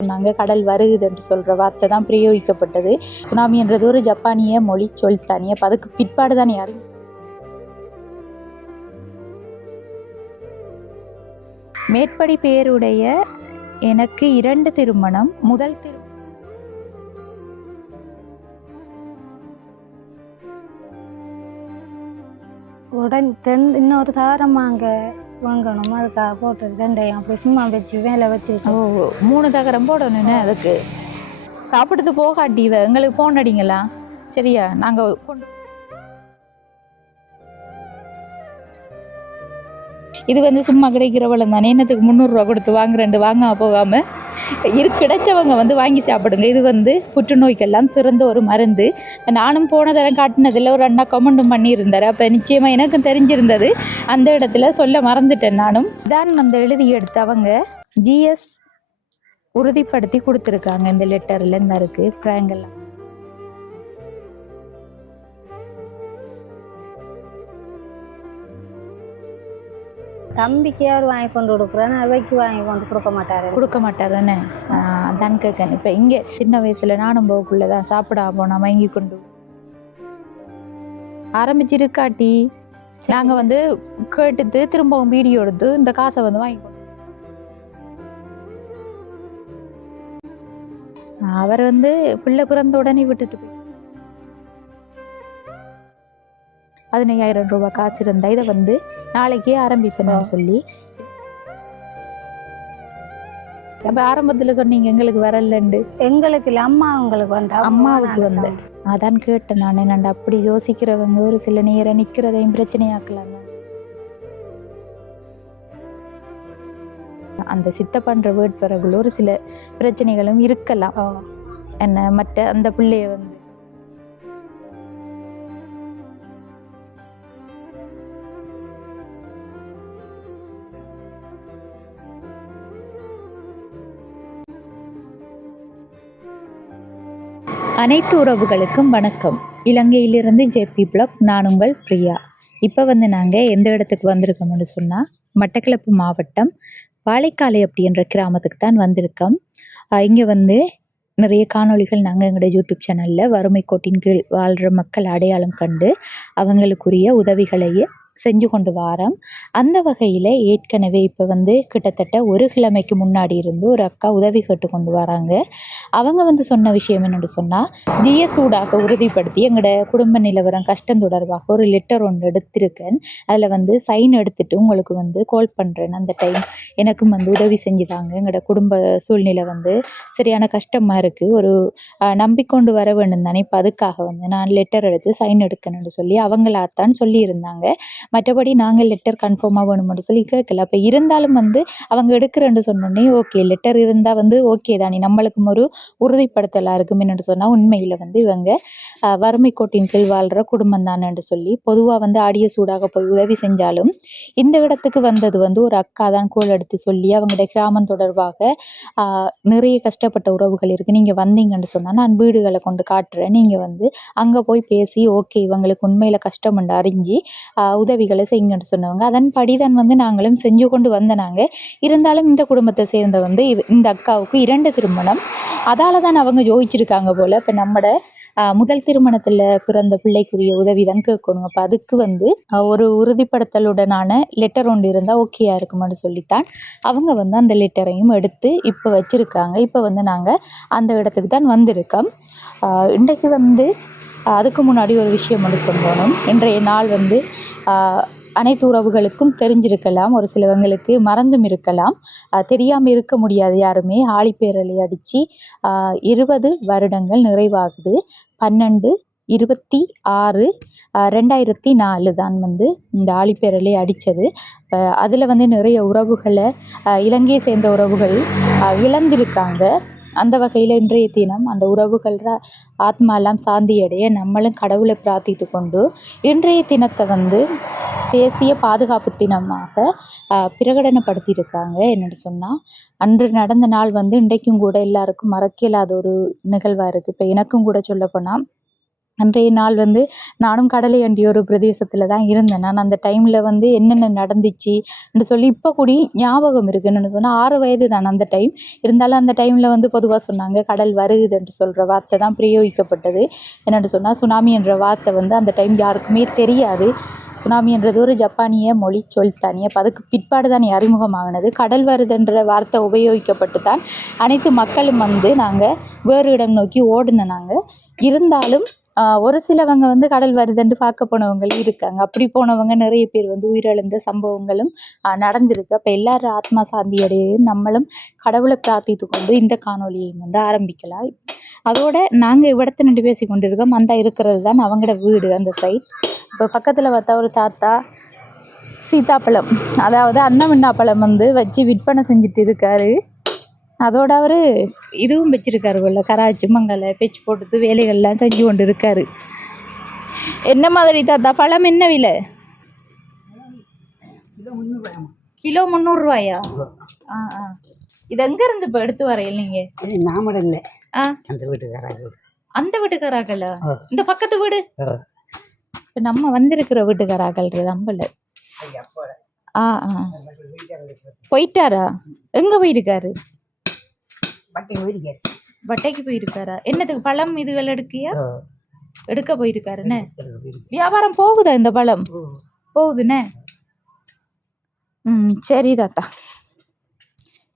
சொன்னாங்க. கடல் வருகுது என்று சொல்கிற வார்த்தை தான் பிரயோகிக்கப்பட்டது. சுனாமி என்றது ஒரு ஜப்பானிய மொழி சொல் தானே. அப்போ அதுக்கு பிற்பாடு தான் யாரு மேற்படி பேருடைய எனக்கு 2 திருமணம். முதல் இன்னொரு தாரமாங்க வாங்கணும், அதுக்காக போட்டு 2 அப்படி சும்மா வச்சு வேலை வச்சுட்டு 3 தகரம் போடணுன்னு அதுக்கு சாப்பிடுறது போகாட்டி எங்களுக்கு போன் அடிங்களா? சரியா? நாங்கள் இது சும்மா கிடைக்கிறவளம் தானே, என்னத்துக்கு 300 ரூபா கொடுத்து வாங்குறேன் வாங்க போகாமல் கிடைச்சவங்க வாங்கி சாப்பிடுங்க. இது புற்றுநோய்க்கெல்லாம் சிறந்த ஒரு மருந்து. நானும் போன தரம் காட்டினதில் ஒரு அண்ணா கமெண்டும் பண்ணியிருந்தார். அப்போ நிச்சயமாக எனக்கும் தெரிஞ்சிருந்தது, அந்த இடத்துல சொல்ல மறந்துட்டேன். நானும் தான் எழுதி எடுத்து அவங்க ஜிஎஸ் உறுதிப்படுத்தி கொடுத்துருக்காங்க. இந்த லெட்டரில் இந்த இருக்குது ஃப்ராங்கெல்லாம். தம்பிக்கு யார் வாங்கி கொண்டு கொடுக்குறேன்னு அவைக்கு வாங்கி கொண்டு கொடுக்க மாட்டாருன்னு அதான் கேட்கணும். இப்போ இங்கே சின்ன வயசில் நானும் போக்குள்ளே தான் சாப்பிடாம நான் வாங்கி கொண்டு ஆரம்பிச்சிருக்காட்டி நாங்கள் கேட்டுட்டு திரும்பவும் வீடியோ எடுத்து இந்த காசை வாங்கி அவர் பிள்ளை பிறந்த உடனே விட்டுட்டு போய் 15,000 ரூபாய் காசு இருந்தால் இதை நாளைக்கே ஆரம்பிப்பேன்னு சொல்லி. அப்போ ஆரம்பத்தில் சொன்னீங்க எங்களுக்கு வரலண்டு. எங்களுக்கு இல்லை, அம்மாவுக்கு வந்தேன். அதான் கேட்டேன் நான். என்னண்டா அப்படி யோசிக்கிறவங்க ஒரு சில நேரம் நிற்கிறதையும் பிரச்சனையாக்கலாங்க. அந்த சித்த பண்ணுற வேர்ட் வரக்குள்ள ஒரு சில பிரச்சனைகளும் இருக்கலாம். என்ன மற்ற அந்த பிள்ளைய அனைத்து உறவுகளுக்கும் வணக்கம். இலங்கையிலிருந்து ஜேபி பிளாக். நான் உங்கள் பிரியா. இப்போ நாங்கள் எந்த இடத்துக்கு வந்திருக்கோம்னு சொன்னால், மட்டக்களப்பு மாவட்டம் வாழைக்காலை அப்படின்ற கிராமத்துக்கு தான் வந்திருக்கோம். இங்கே நிறைய காணொளிகள் நாங்கள் எங்களோட யூடியூப் சேனலில் வறுமை கோட்டின் கீழ் வாழ்கிற மக்கள் அடையாளம் கண்டு அவங்களுக்குரிய உதவிகளையே செஞ்சு கொண்டு வாரோம். அந்த வகையில் ஏற்கனவே இப்போ கிட்டத்தட்ட ஒரு கிழமைக்கு முன்னாடி இருந்து ஒரு அக்கா உதவி கேட்டு கொண்டு வராங்க. அவங்க சொன்ன விஷயம் என்னென்னு சொன்னால், ஜிஎஸ் ஊடாக உறுதிப்படுத்தி எங்களோட குடும்ப நிலவரம் கஷ்டம் தொடர்பாக ஒரு லெட்டர் ஒன்று எடுத்திருக்கேன். அதில் சைன் எடுத்துட்டு உங்களுக்கு கால் பண்ணுறேன். அந்த டைம் எனக்கும் உதவி செஞ்சுதாங்க. எங்களோட குடும்ப சூழ்நிலை சரியான கஷ்டமாக இருக்குது. ஒரு நம்பிக்கொண்டு வர வேண்டும் தானே. இப்போ அதுக்காக நான் லெட்டர் எடுத்து சைன் எடுக்கணும்னு சொல்லி அவங்களாத்தான் சொல்லியிருந்தாங்க. மற்றபடி நாங்கள் லெட்டர் கன்ஃபார்மாக வேணும்னு சொல்லி கேட்கல. அப்போ இருந்தாலும் அவங்க எடுக்கிறேன்னு சொன்னோன்னே ஓகே, லெட்டர் இருந்தால் ஓகே தானே, நம்மளுக்கும் ஒரு உறுதிப்படுத்தலாக இருக்கும் என்னென்னு சொன்னால், உண்மையில் இவங்க வறுமை கோட்டின் கீழ் வாழ்கிற குடும்பம் தானேன்னு சொல்லி பொதுவாக ஆடிய சூடாக போய் உதவி செஞ்சாலும் இந்த இடத்துக்கு வந்தது ஒரு அக்கா தான் கோல் எடுத்து சொல்லி அவங்களுடைய கிராமம் தொடர்பாக நிறைய கஷ்டப்பட்ட உறவுகள் இருக்குது, நீங்கள் வந்தீங்கன்னு சொன்னால் நான் வீடுகளை கொண்டு காட்டுறேன், நீங்கள் அங்கே போய் பேசி ஓகே இவங்களுக்கு உண்மையில் கஷ்டம் உண்டு அறிஞ்சு உதவிகளை செய்யுங்கன்னு சொன்னவங்க. அதன்படி தான் நாங்களும் செஞ்சு கொண்டு வந்தனாங்க. இருந்தாலும் இந்த குடும்பத்தை சேர்ந்த இந்த அக்காவுக்கு 2 திருமணம். அதால தான் அவங்க யோசிச்சிருக்காங்க போல். இப்போ நம்மட முதல் திருமணத்தில் பிறந்த பிள்ளைக்குரிய உதவி தான் கேட்கணும். அப்போ அதுக்கு ஒரு உறுதிப்படுத்தலுடனான லெட்டர் ஒன்று இருந்தால் ஓகேயா இருக்குமான்னு சொல்லித்தான் அவங்க அந்த லெட்டரையும் எடுத்து இப்போ வச்சுருக்காங்க. இப்போ நாங்கள் அந்த இடத்துக்கு தான் வந்திருக்கோம். இன்றைக்கு அதுக்கு முன்னாடி ஒரு விஷயம் சொல்லணும். இன்றைய நாள் அனைத்து உறவுகளுக்கும் தெரிஞ்சிருக்கலாம், ஒரு சிலவங்களுக்கு மறந்தும் இருக்கலாம். தெரியாமல் இருக்க முடியாது யாருமே. ஆழிப்பேரலை அடித்து 20 வருடங்கள் நிறைவாகுது. 12/26/2004 தான் இந்த ஆழிப்பேரலை அடித்தது. அதில் நிறைய உறவுகளை இலங்கையை சேர்ந்த உறவுகள் இழந்திருக்காங்க. அந்த வகையில் இன்றைய தினம் அந்த உறவுகள் ஆத்மாலாம் சாந்தி அடைய நம்மளும் கடவுளை பிரார்த்தித்து கொண்டு இன்றைய தினத்தை தேசிய பாதுகாப்பு தினமாக பிரகடனப்படுத்தியிருக்காங்க. என்னென்னு சொன்னால், அன்று நடந்த நாள் இன்றைக்கும் கூட எல்லாருக்கும் மறக்க இல்லாத ஒரு நிகழ்வாக இருக்குது. இப்போ எனக்கும் கூட சொல்லப்போனால் அன்றைய நாள் வந்து நானும் கடலை அண்டிய ஒரு பிரதேசத்தில் தான் இருந்தேன். நான் அந்த டைமில் வந்து என்னென்ன நடந்துச்சுன்னு சொல்லி இப்போ கூடி ஞாபகம் இருக்குன்னு சொன்னால் 6 வயது தான் அந்த டைம். இருந்தாலும் அந்த டைமில் வந்து பொதுவாக சொன்னாங்க கடல் வருகுதுன்று சொல்கிற வார்த்தை தான் பிரயோகிக்கப்பட்டது. என்னென்னு சொன்னால் சுனாமி என்ற வார்த்தை வந்து அந்த டைம் யாருக்குமே தெரியாது. சுனாமி என்றது ஒரு ஜப்பானிய மொழி சொல் தானே. அப்போ அதுக்கு பிற்பாடு தான் அறிமுகமாகினது. கடல் வருதுன்ற வார்த்தை உபயோகிக்கப்பட்டு தான் அனைத்து மக்களும் வந்து நாங்கள் வேறு இடம் நோக்கி ஓடின நாங்கள். இருந்தாலும் ஒரு சிலவங்க வந்து கடல் வருதுன்னு பார்க்க போனவங்களும் இருக்காங்க. அப்படி போனவங்க நிறைய பேர் வந்து உயிரிழந்த சம்பவங்களும் நடந்திருக்கு. அப்போ எல்லாரும் ஆத்மா சாந்தி அடையவும் நம்மளும் கடவுளை பிரார்த்தித்து கொண்டு இந்த காணொலியை வந்து ஆரம்பிக்கலாம். அதோட நாங்கள் இவ்விடத்தை நின்று பேசி கொண்டிருக்கோம். அந்த இருக்கிறது தான் அவங்களோட வீடு அந்த சைட். இப்போ பக்கத்தில் பார்த்தா ஒரு தாத்தா சீத்தாப்பழம், அதாவது அன்னமின்னாப்பழம் வந்து வச்சு விற்பனை செஞ்சுட்டு இருக்காரு. அதோட அவர் இதுவும் வச்சிருக்காரு போல, கராச்சி மங்களை பேச்சு போட்டு வேலைகள்லாம் செஞ்சு கொண்டு இருக்காரு. என்ன மாதிரி தாத்தா பழம் என்ன விலை? கிலோ 300 ரூபாயா? இது எங்க இருந்து இப்போ எடுத்து வரையில் நீங்க? நாமடல்ல அந்த வீட்டுக்காரர்கள். அந்த வீட்டுக்காராக்களா? இந்த பக்கத்து வீடு இப்போ நம்ம வந்திருக்கிற வீட்டுக்காராக்கள் நம்பல. போயிட்டாரா? எங்க போயிருக்காரு? வட்டைக்கு போயிருக்காரா? என்னதுக்கு பழம் இதுகள் எடுக்கியா? எடுக்க போயிருக்காருன்னு. வியாபாரம் போகுதா இந்த பழம்? போகுதுண்ணே. சரி தாத்தா,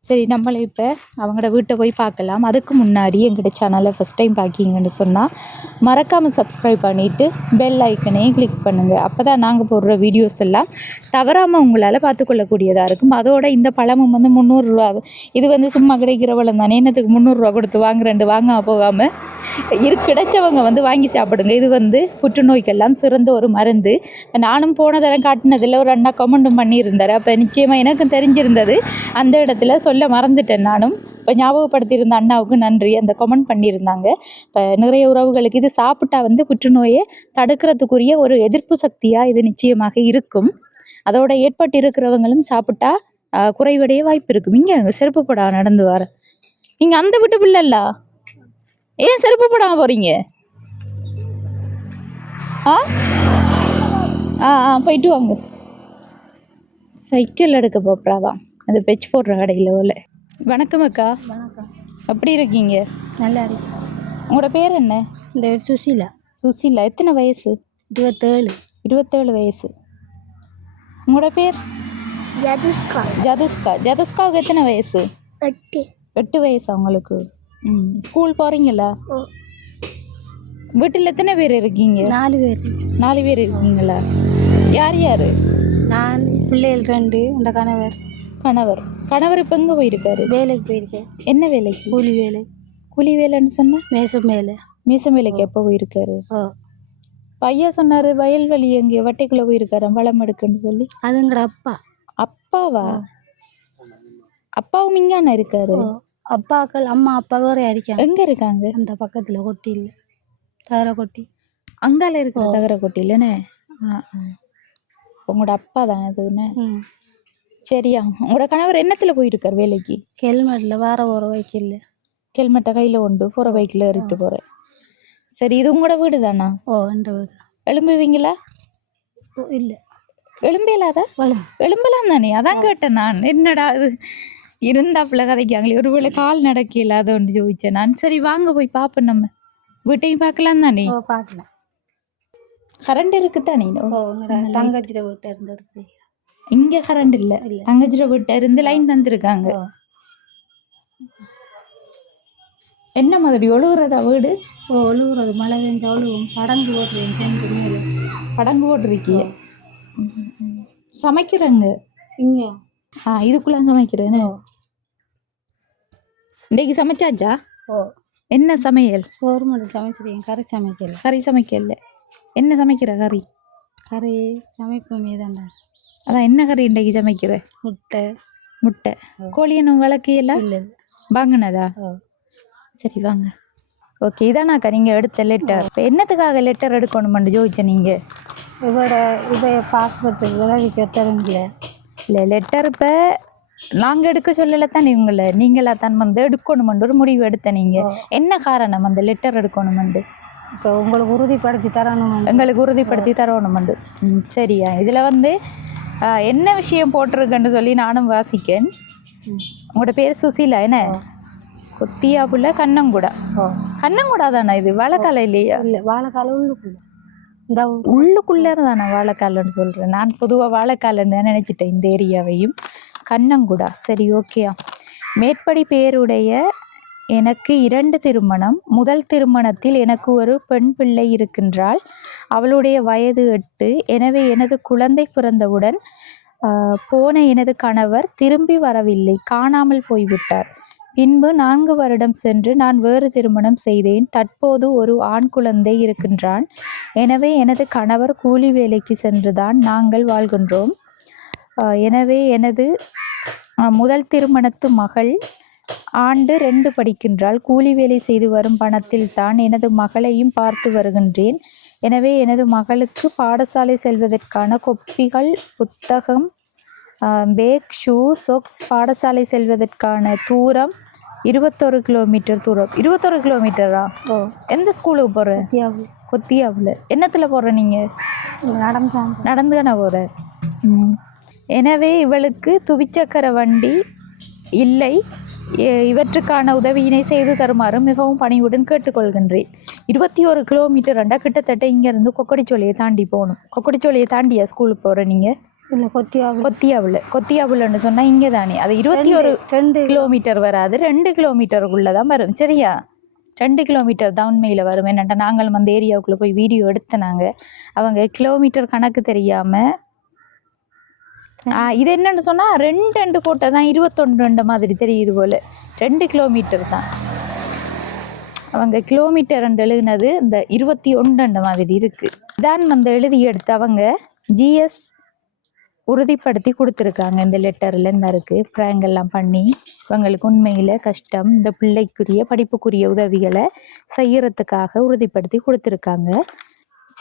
சரி நம்மளை இப்போ அவங்களோட வீட்டை போய் பார்க்கலாம். அதுக்கு முன்னாடி எங்கிட்ட சேனலை ஃபஸ்ட் டைம் பார்க்கிங்கன்னு சொன்னால் மறக்காமல் சப்ஸ்கிரைப் பண்ணிவிட்டு பெல் ஐக்கனையும் கிளிக் பண்ணுங்கள். அப்போ தான் நாங்கள் போடுற வீடியோஸ் எல்லாம் தவறாமல் உங்களால் பார்த்துக்கொள்ளக்கூடியதாக இருக்கும். அதோட இந்த பழமும் வந்து 300 ரூபா. இது வந்து சும்மா கிடைக்கிற பழம் தானே, என்னத்துக்கு 300 ரூபா கொடுத்து வாங்க போகாமல் கிடைச்சவங்க வந்து வாங்கி சாப்பிடுங்க. இது வந்து புற்றுநோய்க்கெல்லாம் சிறந்த ஒரு மருந்து. நானும் போனதெல்லாம் காட்டினதில் ஒரு அண்ணா கமெண்ட்டும் பண்ணியிருந்தார். அப்போ நிச்சயமாக எனக்கும் தெரிஞ்சிருந்தது, அந்த இடத்துல சொல்ல மறந்துட்டேன். நானும் இப்போ ஞாபகப்படுத்தியிருந்த அண்ணாவுக்கு நன்றி. அந்த கமெண்ட் பண்ணியிருந்தாங்க. இப்போ நிறைய உறவுகளுக்கு இது சாப்பிட்டா வந்து புற்றுநோயை தடுக்கிறதுக்குரிய ஒரு எதிர்ப்பு சக்தியாக இது நிச்சயமாக இருக்கும். அதோட ஏற்பட்டு இருக்கிறவங்களும் சாப்பிட்டா குறைவடைய வாய்ப்பு இருக்கும். இங்கே செருப்பு போடா நடந்து வர. நீங்கள் அந்த விட்டு பிள்ளைல்ல, ஏன் செருப்பு போடாமல் போகிறீங்க? போயிட்டு வாங்க. சைக்கிள் எடுக்க போகிறாதான் அது பெச்சு போடுற கடையில் உள்ள. வணக்கம் அக்கா. வணக்கம். எப்படி இருக்கீங்க? நல்லா இருக்கு. உங்களோட பேர் என்ன? இந்த சுசீலா. சுசீலா. எத்தனை வயசு? 27. 27 வயசு. உங்களோட பேர்? ஜதுஸ்கா. ஜதுஸ்காவுக்கு எத்தனை வயசு? 8 வயசு அவங்களுக்கு. ஸ்கூல் போகிறீங்களா? வீட்டில் எத்தனை பேர் இருக்கீங்க? 4 பேர். 4 பேர் இருக்கீங்களா? யார் யார்? நான், பிள்ளைகள் 2, அந்த கணவர் இப்போ எங்கே போயிருக்காரு? வேலைக்கு போயிருக்கேன். என்ன வேலைக்கு? கூலி வேலை. கூலி வேலைன்னு சொன்னால் மேசம் வேலைக்கு எப்போ போயிருக்காரு? பையா சொன்னார் வயல்வெளி எங்கே வட்டைக்குள்ளே போயிருக்காரு வளம் எடுக்குன்னு சொல்லி. அதுங்கட அப்பாவா? அப்பாவும் இங்கான இருக்காரு? அப்பாக்கள் அம்மா அப்பா வேற இருக்காங்க. எங்கே இருக்காங்க? அந்த பக்கத்தில் கொட்டியில் தகர கொட்டி அங்கால இருக்கிற தகர கொட்டிலண்ணே. உங்களோட அப்பா தானே அதுன்னு. சரியா. உங்களோட கணவர் என்னத்தில் போயிருக்கார் வேலைக்கு? ஹெல்மெட்டில் வார ஒரு பைக்கில். ஹெல்மெட்டை கையில் கொண்டு போகிற பைக்கில் ஏறிட்டு போகிறேன். சரி, இது உங்களோட வீடு தானா? இந்த வீடு. எழும்புவீங்களா? இல்லை, எழும்பலாதா? எழும்பலாம் தானே, அதான் கேட்டேன் நான். என்னடா இது இருந்தாப்புல கதைக்காங்களே, ஒருவேளை கால் நடக்கல அதை ஒன்று ஜோதிச்சேன் நான். சரி வாங்க போய் பார்ப்போம், நம்ம வீட்டையும் பார்க்கலாம் தானே. பார்க்கலாம். கரண்ட் இருக்குத்தானே? தங்கச்சிட வீட்டை இருந்துடுது. இங்கே கரண்ட் இல்லை. தங்கச்சிட வீட்டை இருந்து லைன் தந்துருக்காங்க. என்ன மாதிரி ஒழுகுறதா வீடு? ஒழுகுறது மழை பெஞ்சா ஒழுகும். படங்கு ஓட்டுறேன். படங்கு ஓட்டுருக்கிய? சமைக்கிறேங்க இங்கே. இதுக்குள்ள சமைக்கிறேன்னு. இன்னைக்கு சமைச்சாச்சா? என்ன சமையல்? ஒரு மட்டும் சமைச்சிருக்கேன். கறி சமைக்கல. என்ன சமைக்கிற? கறி சமைப்போமே தாண்டா. அதான் என்ன கறி இன்றைக்கு சமைக்கிற? முட்டை. கோழி என்ன வளர்க்கையில? இல்லை, வாங்கினதா? சரி வாங்க. ஓகே, இதானாக்கா நீங்கள் எடுத்த லெட்டர்? இப்போ என்னத்துக்காக லெட்டர் எடுக்கணுமெண்டு யோசிச்ச நீங்கள்? இதை பார்க்கறதுக்கு உதவிக்கு தருங்களே. இல்லை, லெட்டர் இப்போ நாங்கள் எடுக்க சொல்லலை தானே உங்களை, நீங்களா தான் வந்து எடுக்கணுமெண்டு ஒரு முடிவு எடுத்த. நீங்கள் என்ன காரணம் அந்த லெட்டர் எடுக்கணுமெண்டு? இப்போ உங்களுக்கு உறுதிப்படுத்தி தரணும், எங்களுக்கு உறுதிப்படுத்தி தரணுமெண்டு. சரியா. இதில் வந்து என்ன விஷயம் போட்டிருக்குன்னு சொல்லி நானும் வாசிக்கேன். உங்களோட பேர் சுசீலா என்ன? கொத்தியாப்புல கண்ணங்குடா. கண்ணங்குடா தானே இது? வாழைக்கால இல்லையா? இல்லை, வாழைக்கால உள்ளுக்குள்ள. இந்த உள்ளுக்குள்ளே தானே வாழைக்காலன்னு சொல்கிறேன் நான். பொதுவாக வாழைக்காலன்னு நினச்சிட்டேன் இந்த ஏரியாவையும். கண்ணங்குடா. சரி, ஓகேயா. மேற்படி பேருடைய எனக்கு 2 திருமணம். முதல் திருமணத்தில் எனக்கு ஒரு பெண் பிள்ளை இருக்கின்றாள். அவளுடைய வயது 8. எனவே எனது குழந்தை பிறந்தவுடன் போன எனது கணவர் திரும்பி வரவில்லை, காணாமல் போய்விட்டார். பின்பு 4 வருடம் சென்று நான் வேறு திருமணம் செய்தேன். தற்போது ஒரு ஆண் குழந்தை இருக்கின்றான். எனவே எனது கணவர் கூலி வேலைக்கு சென்றுதான் நாங்கள் வாழ்கின்றோம். எனவே எனது முதல் திருமணத்து மகள் ஆண்டு 2 படிக்கின்றாள். கூலி வேலை செய்து வரும் பணத்தில் தான் எனது மகளையும் பார்த்து வருகின்றேன். எனவே எனது மகளுக்கு பாடசாலை செல்வதற்கான கொப்பிகள், புத்தகம், பேக், ஷூ, சொக்ஸ், பாடசாலை செல்வதற்கான தூரம் 21 கிலோமீட்டர் தூரம். 21 கிலோமீட்டரா? எந்த ஸ்கூலுக்கு போகிற? கொத்தியாவில். என்னத்தில் போகிற நீங்கள்? நடந்து தானே போகிற? எனவே இவளுக்கு துவிச்சக்கர வண்டி இல்லை. இவற்றுக்கான உதவியினை செய்து தருமாறு மிகவும் பணிவுடன் கேட்டுக்கொள்கின்றேன். 21 கிலோமீட்டர் ரெண்டா? கிட்டத்தட்ட இங்கேருந்து கொக்கடிச்சோலையை தாண்டி போகணும். கொக்கடிச்சோலையை தாண்டியா ஸ்கூலுக்கு போகிற நீங்கள்? இல்லை, கொத்தியாவில்னு சொன்னால் இங்கே தானே. அது 21 கிலோமீட்டர் வராது, 2 கிலோமீட்டருக்குள்ளே தான் வரும். சரியா? 2 கிலோமீட்டர் தான் உண்மையில் வரும். என்னென்னா நாங்களும் அந்த ஏரியாவுக்குள்ளே போய் வீடியோ எடுத்தனாங்க. அவங்க கிலோமீட்டர் கணக்கு தெரியாமல் இது என்னென்னு சொன்னால் 2 போட்டால் தான் 21 மாதிரி தெரியுது போல். 2 கிலோமீட்டர் தான் அவங்க கிலோமீட்டர் எழுதினது இந்த 21 மாதிரி இருக்குது. தான் வந்து எழுதி எடுத்து அவங்க ஜிஎஸ் உறுதிப்படுத்தி கொடுத்துருக்காங்க. இந்த லெட்டரில் இந்த இருக்குது. ஃப்ராங்கெல்லாம் பண்ணி இவங்களுக்கு உண்மையில் கஷ்டம், இந்த பிள்ளைக்குரிய படிப்புக்குரிய உதவிகளை செய்யறதுக்காக உறுதிப்படுத்தி கொடுத்துருக்காங்க.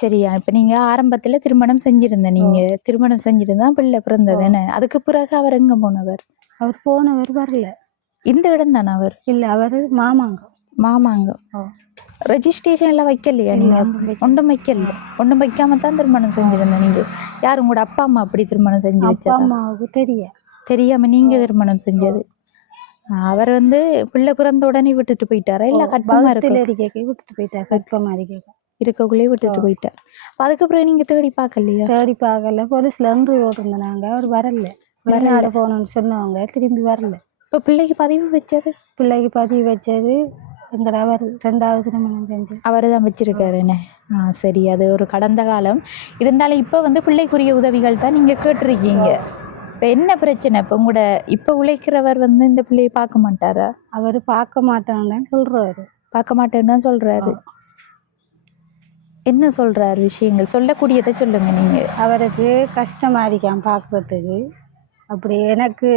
சரியா? இப்போ நீங்கள் ஆரம்பத்தில் திருமணம் செஞ்சுருந்தேன். நீங்கள் திருமணம் செஞ்சுருந்தா பிள்ளை பிறந்தது என்ன? அதுக்கு பிறகு அவர் எங்கே போனவர்? அவர் போனவர் வரல. இந்த இடம் தானே அவர்? இல்லை, அவர் மாமாங்கம். ரெஜிஸ்ட்ரேஷன் எல்லாம் வைக்கலையா நீங்கள்? ஒன்றும் வைக்கல. ஒன்றும் வைக்காம தான் திருமணம் செஞ்சுருந்தேன். நீங்கள் யார் உங்களோட அப்பா அம்மா அப்படி திருமணம் செஞ்சு வச்சா? அம்மாவுக்கு தெரியாமல் நீங்கள் திருமணம் செஞ்சது? அவர் வந்து பிள்ளை பிறந்த உடனே விட்டுட்டு போயிட்டாரா? இல்லை கற்பமாக விட்டுட்டு போயிட்டார். கற்பமாக இருக்கக்குள்ளே விட்டுட்டு போயிட்டார். அதுக்கப்புறம் நீங்கள் தேடி பார்க்கலையா? தேடி பார்க்கல. போலீஸில் என்ட்ரி ஓட்டிருந்தாங்க. அவர் வரல. வெளிநாடு போகணுன்னு சொன்னவங்க திரும்பி வரல. இப்போ பிள்ளைக்கு பதிவு வச்சது எங்கடா அவர் 2வது திருமணம் செஞ்சு அவர் தான் வச்சிருக்காரு என்ன? சரி, அது ஒரு கடந்த காலம். இருந்தாலும் இப்போ வந்து பிள்ளைக்குரிய உதவிகள் தான் நீங்கள் கேட்டிருக்கீங்க. இப்போ என்ன பிரச்சனை? இப்போ உங்களோட இப்போ உழைக்கிறவர் வந்து இந்த பிள்ளையை பார்க்க மாட்டாரா? அவர் பார்க்க மாட்டேன்னு சொல்கிறாரு. பார்க்க மாட்டேன்னு தான் சொல்கிறாரு. என்ன சொல்கிறாரு? விஷயங்கள் சொல்லக்கூடியதை சொல்லுங்க நீங்கள். அவருக்கு கஷ்டமாக இருக்கான் பார்க்குறதுக்கு. அப்படி எனக்கு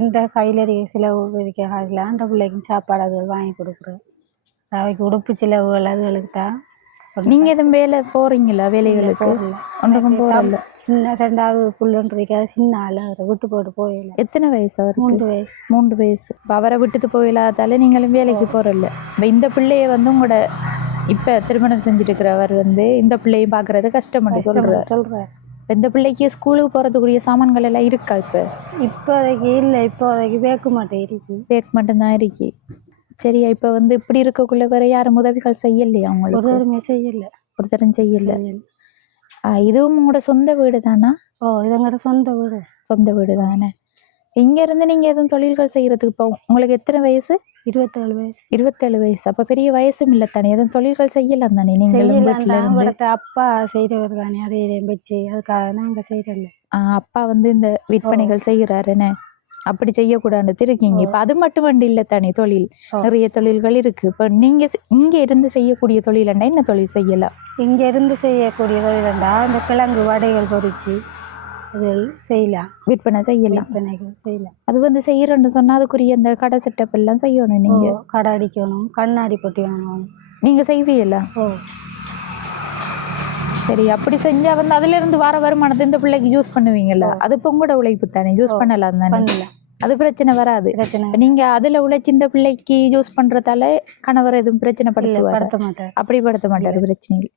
எந்த கையில் செலவு இருக்காதுல, அந்த பிள்ளைக்கும் சாப்பாடு அதுகள் வாங்கி கொடுக்குறேன். அவைக்கு உடுப்பு செலவுகள் அதுகளுக்கு தான். நீங்கள் எதுவும் வேலை போகிறீங்களா? வேலைகளுக்கு ஒன்றுக்கும் போகல. சின்ன 2வது புள்ளுன்னு இருக்காது. சின்ன ஆள். அவரை விட்டு போட்டு போயிடல. எத்தனை வயசு அவர்? 3 வயசு. 3 வயசு. இப்போ அவரை விட்டுட்டு போயிடாதால நீங்களும் வேலைக்கு போகிறல்ல. இப்போ இந்த பிள்ளைய வந்து உங்களோட இப்போ திருமணம் செஞ்சுருக்கிறவர் வந்து இந்த பிள்ளையும் பார்க்குறது கஷ்டப்பட்டு சொல்கிறார். இப்போ இந்த பிள்ளைக்கு ஸ்கூலுக்கு போகிறதுக்குரிய சாமான்கள் எல்லாம் இருக்கா? இப்போதைக்கு இல்லை. இப்போதைக்கு பேக்கு மட்டும்தான் இருக்கு. சரியா? இப்போ வந்து இப்படி இருக்கக்குள்ள வேற யாரும் உதவிகள் செய்யலையா? அவங்களுக்கு ஒருத்தரும் செய்யலை. இதுவும் உங்களோட சொந்த வீடு தானா? இது எங்களோட சொந்த வீடு தானே. இங்கேருந்து நீங்கள் எதுவும் தொழில்கள் செய்கிறதுக்கு இப்போ உங்களுக்கு எத்தனை வயசு? 27 வயசு. அப்போ பெரிய வயசும் இல்லை தானே. எதுவும் தொழில்கள் செய்யலாம் தானே நீங்கள்? அப்பா செய்கிறவர் தானே. அதை வச்சு அதுக்காக நாங்கள் செய்கிறோம்ல. அப்பா வந்து இந்த விற்பனைகள் செய்கிறாருன்னு அப்படி செய்யக்கூடாது இருக்கீங்க. இப்போ அது மட்டும் வண்டி இல்லை தானே. தொழில் நிறைய தொழில்கள் இருக்குது. இப்போ நீங்கள் இங்கே இருந்து செய்யக்கூடிய தொழிலண்டா என்ன தொழில் செய்யலாம்? இங்கே இருந்து செய்யக்கூடிய தொழிலண்டா இந்த கிழங்கு வடைகள் பொறிச்சு அது செய்யலாம். விற்பனை செய்யலாம். அது வந்து செய்யறோன்னு சொன்னால் அதுக்குரிய இந்த கடை செட்டப் எல்லாம் செய்யணும். நீங்கள் கடை அடிக்கணும், கண்ணாடி பொட்டி வாங்கணும். நீங்கள் செய்வீங்களா? சரி, அப்படி செஞ்சால் வந்து அதுலேருந்து வர வருமானத்தை இந்த பிள்ளைக்கு யூஸ் பண்ணுவீங்களா? அது இப்போ உங்களோட உழைப்பு தானே. யூஸ் பண்ணலாம் தானே. அது பிரச்சனை வராது. பிரச்சனை இப்ப நீங்க அதுல உழைச்சி இந்த பிள்ளைக்கு யூஸ் பண்றதால கணவர் எதுவும் பிரச்சனை படுத்துவாரு? படுத்த மாட்டார். அப்படி படுத்த மாட்டாரு, பிரச்சனை இல்லை.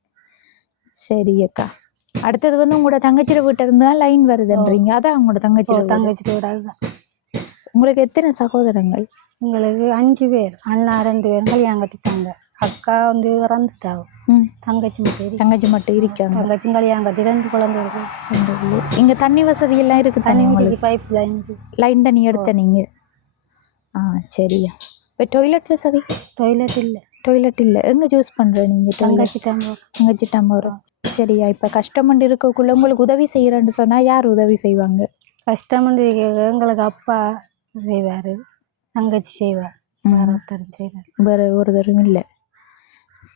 சரி அக்கா. அடுத்தது வந்து உங்களோட தங்கச்சியோட வீட்டை இருந்தா லைன் வருதுன்றீங்க, அதான் உங்களோட தங்கச்சி வீடு. உங்களுக்கு எத்தனை சகோதரங்கள்? எங்களுக்கு 5 பேர். அண்ணா 2 பேரும் கல்யாணம் கட்டிட்டாங்க. அக்கா வந்து இறந்துட்டாங்க. தங்கச்சி மட்டும் இருக்காங்க. தங்கச்சி கல்யாணம் கட்டி 2 குழந்தை இருக்கு. இங்க தண்ணி வசதி எல்லாம் இருக்கு? தண்ணி பைப் லைன் தண்ணி எடுத்த நீங்க? சரியா. இப்போ டாய்லெட் வசதி? டாய்லெட் இல்லை. எங்கே சூஸ் பண்ணுற நீங்கள்? தங்கச்சி டம்பர். சரியா. இப்போ கஷ்டமண்டு இருக்கக்குள்ள உங்களுக்கு உதவி செய்கிறேன்னு சொன்னால் யார் உதவி செய்வாங்க? கஷ்டமண்டு எங்களுக்கு அப்பா செய்வார், தங்கச்சி செய்வார், வேறு ஒருத்தரும் இல்லை.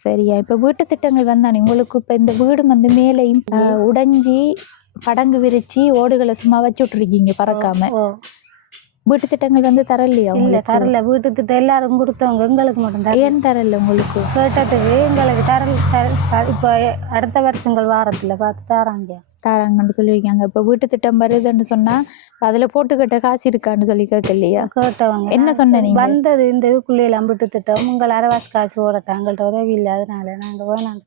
சரியா. இப்போ வீட்டு திட்டங்கள் வந்தானே உங்களுக்கு? இப்போ இந்த வீடு வந்து மேலேயும் உடைஞ்சி படங்கு விரிச்சு ஓடுகளை சும்மா வச்சு விட்ருக்கீங்க பறக்காம. வீட்டு திட்டங்கள் வந்து தரலையா? இல்லை தரல. வீட்டு திட்டம் எல்லாரும் கொடுத்தவங்க, எங்களுக்கு மட்டும். ஏன் தரல உங்களுக்கு? கேட்டதுக்கு எங்களுக்கு இப்போ அடுத்த வருஷங்கள் வாரத்தில் பார்த்து தாராங்கன்னு சொல்லியிருக்காங்க. இப்போ வீட்டு திட்டம் வருதுன்னு சொன்னால் அதில் போட்டுக்கிட்ட காசு இருக்கான்னு சொல்லி கேட்கலையா? கேட்டவங்க என்ன சொன்னீங்க? வந்தது இந்த இதுக்குள்ளேயெல்லாம் வீட்டு திட்டம் உங்கள் அரவாசி காசு ஓடட்டும், எங்கள்கிட்ட உதவி இல்லை, அதனால நாங்கள் வேணாம்.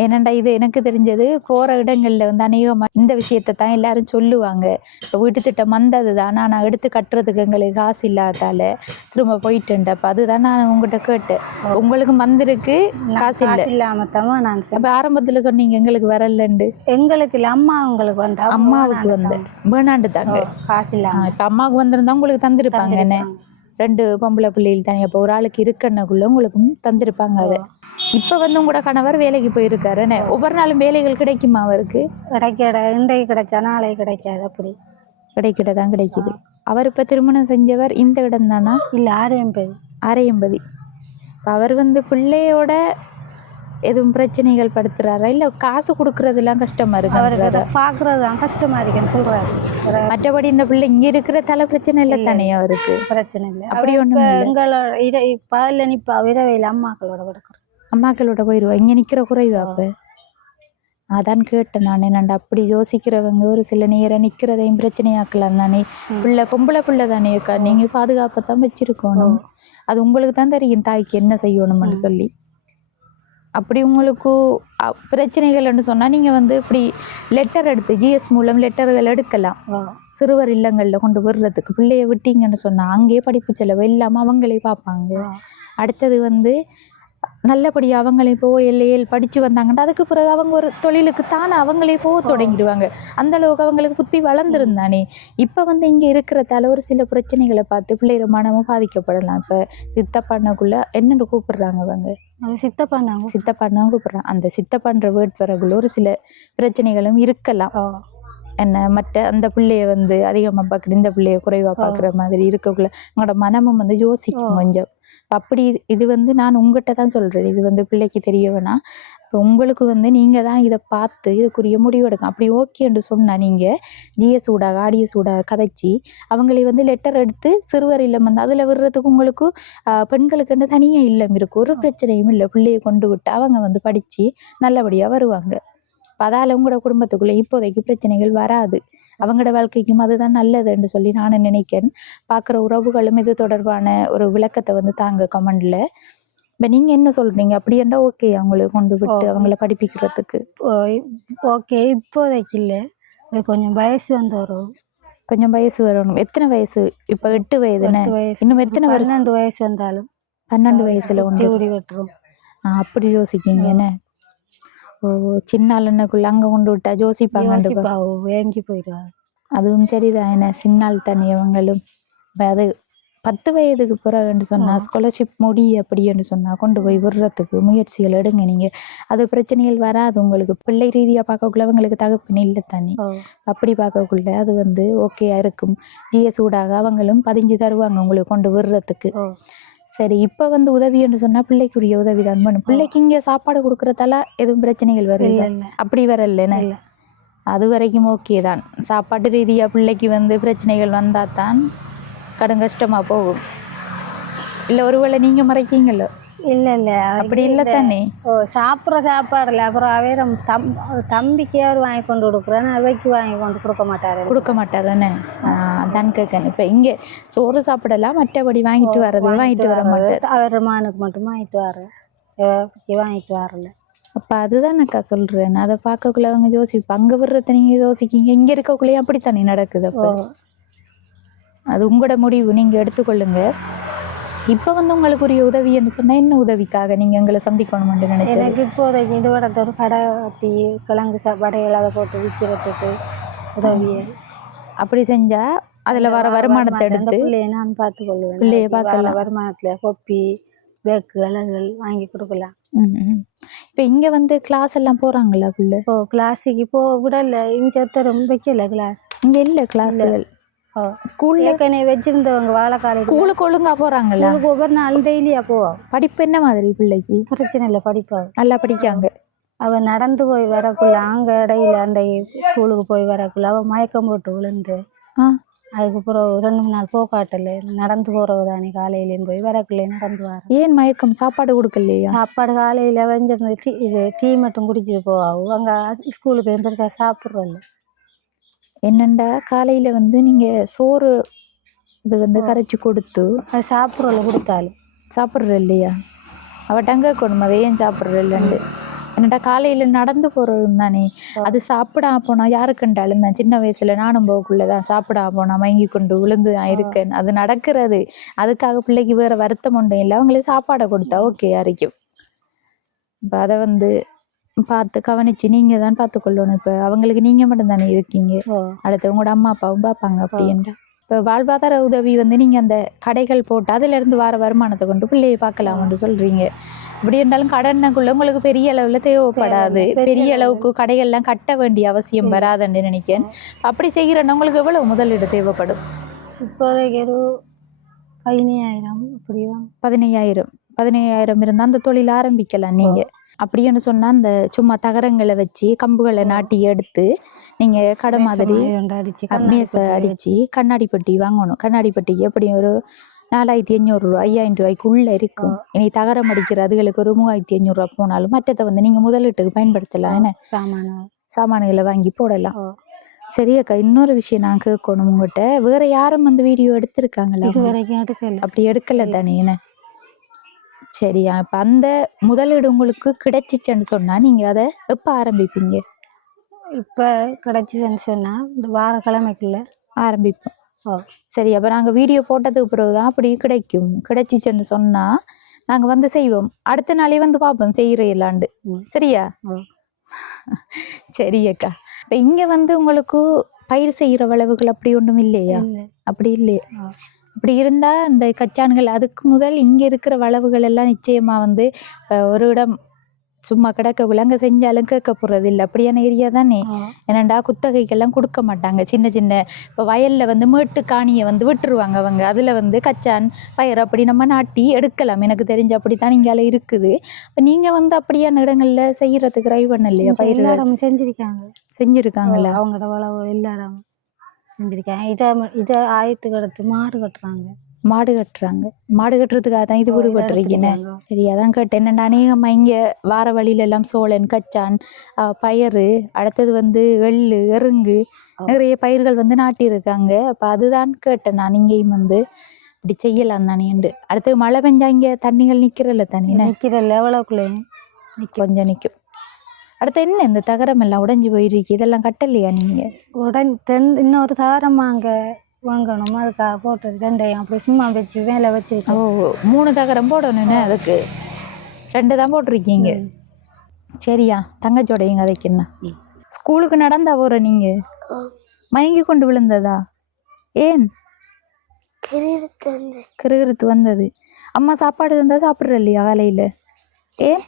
ஏனண்டா இது எனக்கு தெரிஞ்சது போகிற இடங்களில் வந்து அநேகமாக இந்த விஷயத்தை தான் எல்லாரும் சொல்லுவாங்க. இப்போ வீட்டு திட்டம் வந்தது தான், நான் எடுத்து கட்டுறதுக்கு எங்களுக்கு காசு இல்லாதால திரும்ப போயிட்டுண்டேன். அப்போ அதுதான் நான் உங்கள்கிட்ட கேட்டேன். உங்களுக்கு வந்திருக்கு, காசு இல்லாமல் தான் நான். அப்போ ஆரம்பத்தில் சொன்னீங்க எங்களுக்கு வரலண்டு. எங்களுக்கு இல்லை, அம்மாவுக்கு வந்து அம்மாவுக்கு வந்து வேணாண்டு தாங்க காசு இல்லாமல். இப்போ அம்மாவுக்கு வந்திருந்தா உங்களுக்கு தந்திருப்பாங்க என்ன? 2 பொம்பளை பிள்ளைகள் தானே. அப்போ ஒரு ஆளுக்கு இருக்கன்னக்குள்ள உங்களுக்கும் தந்திருப்பாங்க. அதை இப்போ வந்து உங்களோட கணவர் வேலைக்கு போயிருக்காரு. ஒவ்வொரு நாளும் வேலைகள் கிடைக்குமா அவருக்கு? இன்றைக்கு கிடைச்சா நாளை கிடைக்காது, அப்படி கிடைக்கிட்டதான் கிடைக்குது. அவர் இப்போ திருமணம் செஞ்சவர் இந்த இடம் தானா? இல்லை, 680. அவர் வந்து பிள்ளையோட எதுவும் பிரச்சனைகள் படுத்துறாரா, இல்லை காசு கொடுக்கறதுலாம் கஷ்டமா இருக்கு? அவருக்கு பார்க்கறது தான் கஷ்டமா இருக்குன்னு சொல்றாரு. மற்றபடி இந்த பிள்ளை இங்கே இருக்கிற தலை பிரச்சனை இல்லை தானே அவருக்கு? பிரச்சனை இல்லை. அப்படி ஒன்றும் எங்களோட பகல்ல நிப்பா, இரவையில் அம்மாக்களோட போயிடுவா. இங்கே நிற்கிற குறைவா? அப்போ அதான் கேட்டேன் நான். என்னண்டா அப்படி யோசிக்கிறவங்க ஒரு சில நேரம் நிற்கிறதையும் பிரச்சனையாக்கலாம் தானே. பொம்பளை பிள்ளை தானே அக்கா, நீங்கள் பாதுகாப்பாக தான் வச்சிருக்கணும். அது உங்களுக்கு தான் தெரியும் தாய்க்கு என்ன செய்யணும்னு சொல்லி. அப்படி உங்களுக்கு பிரச்சனைகள்னு சொன்னால் நீங்கள் வந்து இப்படி லெட்டர் எடுத்து ஜிஎஸ் மூலம் லெட்டர்கள் எடுக்கலாம். சிறுவர் இல்லங்களில் கொண்டு விடுறதுக்கு பிள்ளைய விட்டீங்கன்னு சொன்னால் அங்கேயே படிப்பு செலவு இல்லாமல் அவங்களே பார்ப்பாங்க. அடுத்தது வந்து நல்லபடியாக அவங்களே எல்லையில் படித்து வந்தாங்கன்னா அதுக்கு பிறகு அவங்க ஒரு தொழிலுக்கு தானே அவங்களே தொடங்கிடுவாங்க. அந்தளவுக்கு அவங்களுக்கு புத்தி வளர்ந்துருந்தானே. இப்போ வந்து இங்கே இருக்கிறதால ஒரு சில பிரச்சனைகளை பார்த்து பிள்ளைகிற மனமும் பாதிக்கப்படலாம். இப்போ சித்தப்பானக்குள்ளே என்னென்னு கூப்பிடுறாங்க அவங்க? சித்தப்பான்னு கூப்பிடுறாங்க. அந்த சித்தப்பான்ற வேர்ட் வரக்குள்ள ஒரு சில பிரச்சனைகளும் இருக்கலாம். என்ன மற்ற அந்த பிள்ளைய வந்து அதிகமாக பார்க்குற, இந்த பிள்ளைய குறைவாக பார்க்குற மாதிரி இருக்கக்குள்ள உங்களோட மனமும் வந்து யோசிக்கும் கொஞ்சம். அப்படி இது வந்து நான் உங்கள்கிட்ட தான் சொல்கிறேன். இது வந்து பிள்ளைக்கு தெரிய வேணாம். இப்போ உங்களுக்கு வந்து நீங்கள் தான் இதை பார்த்து இதுக்குரிய முடிவு எடுக்கும். அப்படி ஓகேன்னு சொன்னால் நீங்கள் ஜிஎஸ் ஊடாக ஆடிஎஸ் ஊடாக கதைச்சி அவங்களே வந்து லெட்டர் எடுத்து சிறுவர் இல்லம் வந்து அதில் விடுறதுக்கு உங்களுக்கு பெண்களுக்குன்னு தனியாக இல்லம் இருக்குது. ஒரு பிரச்சனையும் இல்லை. பிள்ளையை கொண்டு விட்டு அவங்க வந்து படித்து நல்லபடியாக வருவாங்க. அதால் உங்களோட குடும்பத்துக்குள்ளே இப்போதைக்கு பிரச்சனைகள் வராது. அவங்களோட வாழ்க்கைக்கும் அதுதான் நல்லதுன்னு சொல்லி நான் நினைக்கிறேன். பார்க்குற உறவுகளும் இது தொடர்பான ஒரு விளக்கத்தை வந்து தாங்க கமெண்டில். இப்போ நீங்கள் என்ன சொல்கிறீங்க? அப்படி என்றால் ஓகே அவங்களை கொண்டு விட்டு அவங்கள படிப்பிக்கிறதுக்கு? ஓகே, இப்போதைக்கு இல்லை, கொஞ்சம் வயசு வரும். கொஞ்சம் வயசு வரணும். எத்தனை வயசு? இப்போ 8 வயதுன்னு இன்னும் எத்தனை வருஷம்? 12 வயசு வந்தாலும் 12 வயசில் ஒன்று விட்டுரும். அப்படி யோசிக்கிங்க என்ன? ஓ, சின்ன அண்ணனுக்குள்ள அங்கே கொண்டு விட்டா யோசிப்பாங்க, வேங்கி போயிடுவாங்க. அதுவும் சரிதான். என்ன சின்னால் தனி அவங்களும். அது 10 வயதுக்கு பிறகுன்னு சொன்னால் ஸ்காலர்ஷிப் முடி அப்படின்னு சொன்னால் கொண்டு போய் விடுறதுக்கு முயற்சிகள் எடுங்க நீங்கள். அது பிரச்சனைகள் வராது உங்களுக்கு. பிள்ளை ரீதியாக பார்க்கக்குள்ள அவங்களுக்கு தகப்பன் இல்லை தானே. அப்படி பார்க்கக்குள்ள அது வந்து ஓகேயா இருக்கும். ஜிஎஸ் ஊடாக அவங்களும் 15 தருவாங்க உங்களுக்கு கொண்டு விடுறதுக்கு. சரி, இப்போ வந்து உதவின்னு சொன்னால் பிள்ளைக்குரிய உதவி தான் பண்ணும். பிள்ளைக்கு இங்கே சாப்பாடு கொடுக்குறதால எதுவும் பிரச்சனைகள் வரல? அப்படி வரலன்னு அது வரைக்கும் ஓகே தான். சாப்பாட்டு ரீதியாக பிள்ளைக்கு வந்து பிரச்சனைகள் வந்தால் தான் கடும் கஷ்டமாக போகும். இல்லை ஒருவேளை நீங்கள் மறைக்கீங்களோ? இல்லை அப்படி இல்லை தானே. சாப்பிட்ற சாப்பாடுல அப்புறம் அவைய தம்பிக்கு அவர் வாங்கி கொண்டு கொடுக்குறேன்னு அவைக்கு வாங்கி கொண்டு கொடுக்க மாட்டாருன்னு. தான் கேட்கணும். இப்போ இங்கே சோறு சாப்பிடலாம், மற்றபடி வாங்கிட்டு வர்றது வாங்கிட்டு வர மாட்டேன். அவர் மானுக்கு மட்டும் வாங்கிட்டு வரேன், வாங்கிட்டு வரல. அப்போ அதுதான் அக்கா சொல்கிறேன். அதை பார்க்கக்குள்ள அவங்க யோசிப்போம். அங்கே விடுறத நீங்கள் யோசிக்கிங்க, இங்கே இருக்கக்குள்ளேயே அப்படித்தானே நடக்குது. அப்போ அது உங்களோட முடிவு, நீங்கள் எடுத்துக்கொள்ளுங்க. இப்போ வந்து உங்களுக்கு ஒரு உதவின்னு சொன்னால் என்ன உதவிக்காக நீங்கள் எங்களை சந்திக்கணும்னு நினைச்சேன்? எனக்கு இப்போதைக்கு இது வடத்த ஒரு கடை கட்டி கிழங்கு சாப்பாடுகள் அதை போட்டு விற்கிறதுக்கு உதவி. அப்படி செஞ்சால் அதில் வர வருமானத்தை எடுத்து பிள்ளையை நான் பார்த்துக்கொள்வேன். பிள்ளையை பார்க்கலாம். வருமானத்தில் கொப்பி பேக்கு இலைகள் வாங்கி கொடுக்கலாம். இப்போ இங்கே வந்து கிளாஸ் எல்லாம் போகிறாங்களா பிள்ளை? கிளாஸுக்கு விடல, இங்கே ஒருத்தரும் வைக்கல கிளாஸ். இங்கே இல்லை கிளாஸுகள். ஸ்கூல்ல ஏற்கனவே வச்சிருந்தவங்க வாழைக்கால ஸ்கூலுக்கு ஒழுங்கா போறாங்களா? ஒவ்வொரு நாள் டெய்லியா போவோம். படிப்பு என்ன மாதிரி பிள்ளைக்கு? பிரச்சனை இல்லை, படிப்பா நல்லா படிக்காங்க. அவ நடந்து போய் வரக்குள்ள அங்க இடையில அந்த ஸ்கூலுக்கு போய் வரக்குள்ள அவ மயக்கம் போட்டு விழுந்து அதுக்கப்புறம் 2-3 நாள் போக்காட்டல. நடந்து போறவ தானே, காலையிலேயும் போய் வரக்குள்ளே நடந்து வர. ஏன் மயக்கம்? சாப்பாடு கொடுக்கலையா? சாப்பாடு காலையில வெஞ்சிருந்து இது டீ மட்டும் குடிச்சிட்டு போவாவும். அங்க ஸ்கூலுக்கு பெருசா சாப்பிட்றல. என்னண்டா காலையில் வந்து நீங்கள் சோறு இது வந்து கரைச்சி கொடுத்து அது சாப்பிட்றல கொடுத்தாலும் சாப்பிட்ற இல்லையா? அவட்டங்க கொடுமை அதை ஏன் சாப்பிட்ற இல்லைண்டு. என்னடா காலையில் நடந்து போகிறது தானே, அது சாப்பிடா போனால் யாருக்குண்டாலும் தான். சின்ன வயசில் நானும் போகக்குள்ளே தான் சாப்பிடா போனால் மயங்கி கொண்டு விழுந்து தான் இருக்கேன். அது நடக்கிறது. அதுக்காக பிள்ளைக்கு வேறு வருத்தம் ஒன்றும் இல்லை. அவங்களே சாப்பாடை கொடுத்தா ஓகே யாரைக்கும். இப்போ அதை வந்து பார்த்து கவனிச்சு நீங்கள் தான் பார்த்துக்கொள்ளணும். இப்போ அவங்களுக்கு நீங்கள் மட்டும் தானே இருக்கீங்க, அடுத்து உங்களோட அம்மா அப்பாவும் பார்ப்பாங்க. அப்படின்றா இப்போ வாழ்வாதார உதவி வந்து நீங்கள் அந்த கடைகள் போட்டு அதிலேருந்து வர வருமானத்தை கொண்டு பிள்ளையை பார்க்கலாம்னு சொல்கிறீங்க. இப்படி இருந்தாலும் கடனுக்குள்ள உங்களுக்கு பெரிய அளவில் தேவைப்படாது. பெரிய அளவுக்கு கடைகள்லாம் கட்ட வேண்டிய அவசியம் வராதுன்னு நினைக்கிறேன். அப்படி செய்கிறேன்னா உங்களுக்கு எவ்வளவு முதலீடு தேவைப்படும்? இப்போதைக்கு ஒரு 15,000. அப்படியா? 15,000 இருந்தால் அந்த தொழில் ஆரம்பிக்கலாம் நீங்கள். அப்படின்னு சொன்னால் அந்த சும்மா தகரங்களை வச்சு கம்புகளை நாட்டி எடுத்து நீங்கள் கடை மாதிரி மேசை அடித்து கண்ணாடி பெட்டி வாங்கணும். கண்ணாடி பெட்டிக்கு எப்படி ஒரு 4,500 ரூபா 5,000 ரூபாய்க்குள்ளே இருக்கும். இனி தகரம் அடிக்கிற அதுகளுக்கு ஒரு 3,500 ரூபா போனாலும் மற்றதை வந்து நீங்கள் முதலீட்டுக்கு பயன்படுத்தலாம். என்ன சாமான்களை வாங்கி போடலாம். சரி அக்கா, இன்னொரு விஷயம் நான் கேட்கணும் உங்கள்கிட்ட. வேற யாரும் வந்து வீடியோ எடுத்திருக்காங்களா? அப்படி எடுக்கல தானே? என்ன சரியா? இப்போ அந்த முதலீடு உங்களுக்கு கிடைச்சிச்சுன்னு சொன்னால் நீங்கள் அதை எப்போ ஆரம்பிப்பீங்க? இப்போ கிடைச்சிதுன்னு சொன்னால் இந்த வாரக்கிழமைக்குள்ளே ஆரம்பிப்போம். சரி, அப்போ நாங்கள் வீடியோ போட்டதுக்கு பிறகு தான் அப்படி கிடைச்சிச்சுன்னு சொன்னால் நாங்கள் வந்து செய்வோம். அடுத்த நாளே வந்து பார்ப்போம் செய்கிறீங்களாண்டு. சரியா? சரி அக்கா. இப்போ இங்கே வந்து உங்களுக்கு பயிர் செய்கிற வளவுகள் அப்படி ஒன்றும் இல்லையா? அப்படி இல்லையா? அப்படி இருந்தால் இந்த கச்சான்கள் அதுக்கு முதல் இங்கே இருக்கிற வளவுகள் எல்லாம் நிச்சயமாக வந்து ஒரு இடம் சும்மா கிடக்கக்குள்ள அங்கே செஞ்சாலும் கேட்க போகிறது இல்லை. அப்படியான ஏரியா தானே. ஏன்னாண்டா குத்தகைக்கெல்லாம் கொடுக்க மாட்டாங்க. சின்ன சின்ன இப்போ வயலில் வந்து மேட்டு காணியை வந்து விட்டுருவாங்க அவங்க. அதில் வந்து கச்சான் பயிர் அப்படி நம்ம நாட்டி எடுக்கலாம். எனக்கு தெரிஞ்சு அப்படி தான் இங்கால இருக்குது. இப்போ நீங்கள் வந்து அப்படியான இடங்களில் செய்கிறதுக்கு ட்ரை பண்ண இல்லையா? பயிர் செஞ்சுருக்காங்களா? அவங்களோட வளவு எல்லா இடம் செஞ்சுருக்காங்க. இதை ஆயத்துக்கு எடுத்து மாடு கட்டுறதுக்காக தான் இது வீடு கட்டுறீங்கன்னு. சரி, அதான் கேட்டேன். என்னென்னா அநேகமாக இங்கே வார வழியில எல்லாம் சோளன் கச்சான் பயிறு, அடுத்தது வந்து எள்ளு எறுங்கு நிறைய பயிர்கள் வந்து நாட்டியிருக்காங்க. அப்போ அதுதான் கேட்டேன் நான். இங்கேயும் வந்து இப்படி செய்யலாம் தானே என்று. அடுத்தது மழை பெஞ்சா இங்கே தண்ணிகள் நிற்கிறல்ல தானே? நிற்கிறல்ல, எவ்வளோக்குள்ளே கொஞ்சம் நிற்கும். அடுத்து என்ன இந்த தகரம் எல்லாம் உடைஞ்சு போயிருக்கு, இதெல்லாம் கட்டலையா நீங்கள்? இன்னொரு தகரம் அங்கே வாங்கணும், அதுக்காக போட்டு 2 அப்படி சும்மா வச்சு மேலே வச்சுருக்கோம். 3 தகரம் போடணுன்னு அதுக்கு 2 தான் போட்டிருக்கீங்க. சரியா? தங்கச்சோடையும் கதைக்குன்னா ஸ்கூலுக்கு நடந்தா போகிற நீங்கள் மயங்கி கொண்டு விழுந்ததா? ஏன்? கிருகிருத்து வந்தது. அம்மா சாப்பாடு தந்தால் சாப்பிட்ற இல்லையா காலையில்? ஏன்?